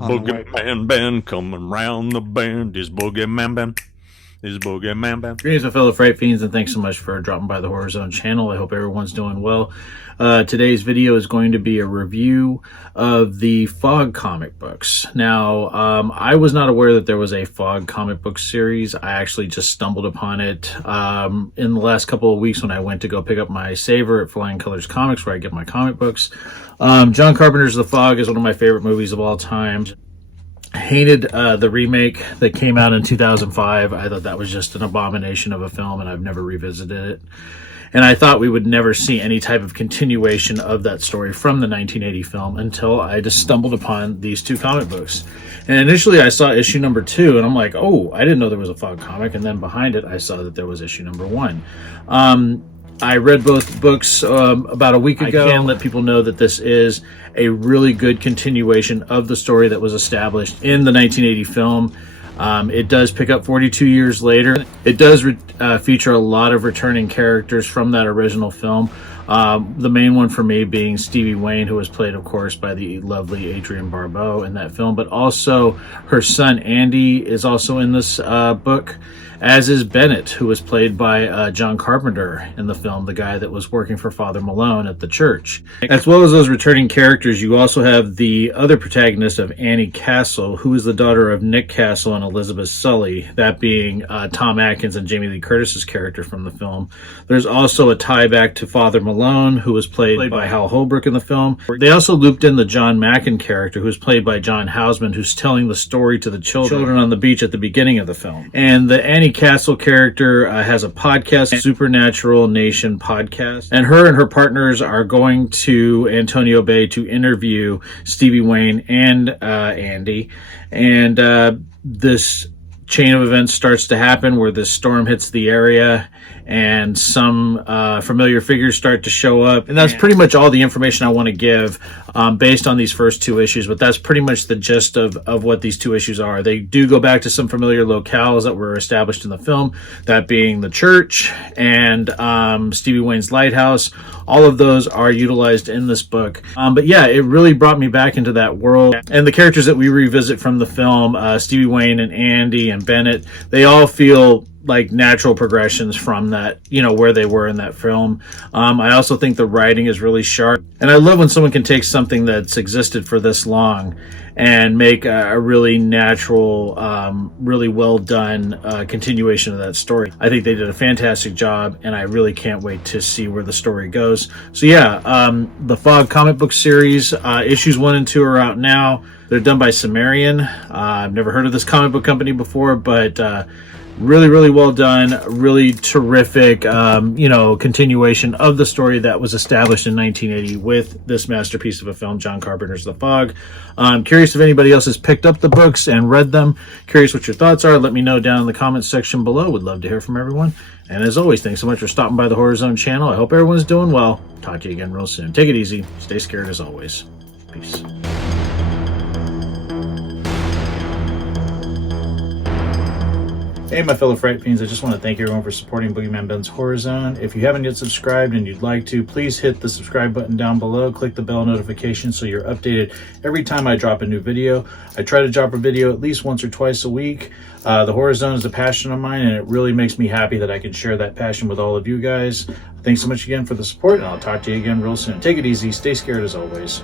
Boogeyman band coming round the bend. Is Boogeyman band. Is Boogeyman band. Greetings, my fellow Fright Fiends, and thanks so much for dropping by the Horror Zone channel. I hope everyone's doing well. Today's video is going to be a review of the Fog comic books. Now, I was not aware that there was a Fog comic book series. I actually just stumbled upon it in the last couple of weeks when I went to go pick up my saver at Flying Colors Comics, where I get my comic books. John Carpenter's The Fog is one of my favorite movies of all time. Hated the remake that came out in 2005. I thought that was just an abomination of a film, and I've never revisited it. And I thought we would never see any type of continuation of that story from the 1980 film until I just stumbled upon these two comic books. And initially I saw issue number 2, and I'm like, oh, I didn't know there was a Fog comic. And then behind it, I saw that there was issue number 1. I read both books about a week ago. I can let people know that this is a really good continuation of the story that was established in the 1980 film. It does pick up 42 years later. It does feature a lot of returning characters from that original film. The main one for me being Stevie Wayne, who was played, of course, by the lovely Adrienne Barbeau in that film. But also her son, Andy, is also in this book, as is Bennett, who was played by John Carpenter in the film, the guy that was working for Father Malone at the church. As well as those returning characters, you also have the other protagonist of Annie Castle, who is the daughter of Nick Castle and Elizabeth Sully, that being Tom Atkins and Jamie Lee Curtis's character from the film. There's also a tie back to Father Malone, who was played by Hal Holbrook in the film. They also looped in the John Mackin character, who's played by John Houseman, who's telling the story to the children on the beach at the beginning of the film. And the Annie Castle character has a podcast, Supernatural Nation podcast, and her partners are going to Antonio Bay to interview Stevie Wayne and Andy, and this chain of events starts to happen where this storm hits the area and some familiar figures start to show up. And that's pretty much all the information I want to give based on these first 2 issues, but that's pretty much the gist of what these 2 issues are. They do go back to some familiar locales that were established in the film, that being the church and Stevie Wayne's lighthouse. All of those are utilized in this book. But yeah, it really brought me back into that world. And the characters that we revisit from the film, Stevie Wayne and Andy and Bennett, they all feel like natural progressions from that, you know, where they were in that film. I also think the writing is really sharp. And I love when someone can take something that's existed for this long and make a really natural, really well done continuation of that story. I think they did a fantastic job, and I really can't wait to see where the story goes. So yeah, the Fog comic book series, issues 1 and 2 are out now. They're done by Sumerian. I've never heard of this comic book company before, but really well done. Really terrific, continuation of the story that was established in 1980 with this masterpiece of a film, John Carpenter's The Fog. I'm curious if anybody else has picked up the books and read them. Curious what your thoughts are. Let me know down in the comments section below. Would love to hear from everyone. And as always, thanks so much for stopping by the Horror Zone channel. I hope everyone's doing well. Talk to you again real soon. Take it easy. Stay scared as always. Peace. Hey, my fellow Fright Fiends, I just want to thank everyone for supporting Boogeyman Ben's Horror Zone. If you haven't yet subscribed and you'd like to, please hit the subscribe button down below. Click the bell notification so you're updated every time I drop a new video. I try to drop a video at least once or twice a week. The Horror Zone is a passion of mine, and it really makes me happy that I can share that passion with all of you guys. Thanks so much again for the support, and I'll talk to you again real soon. Take it easy. Stay scared as always.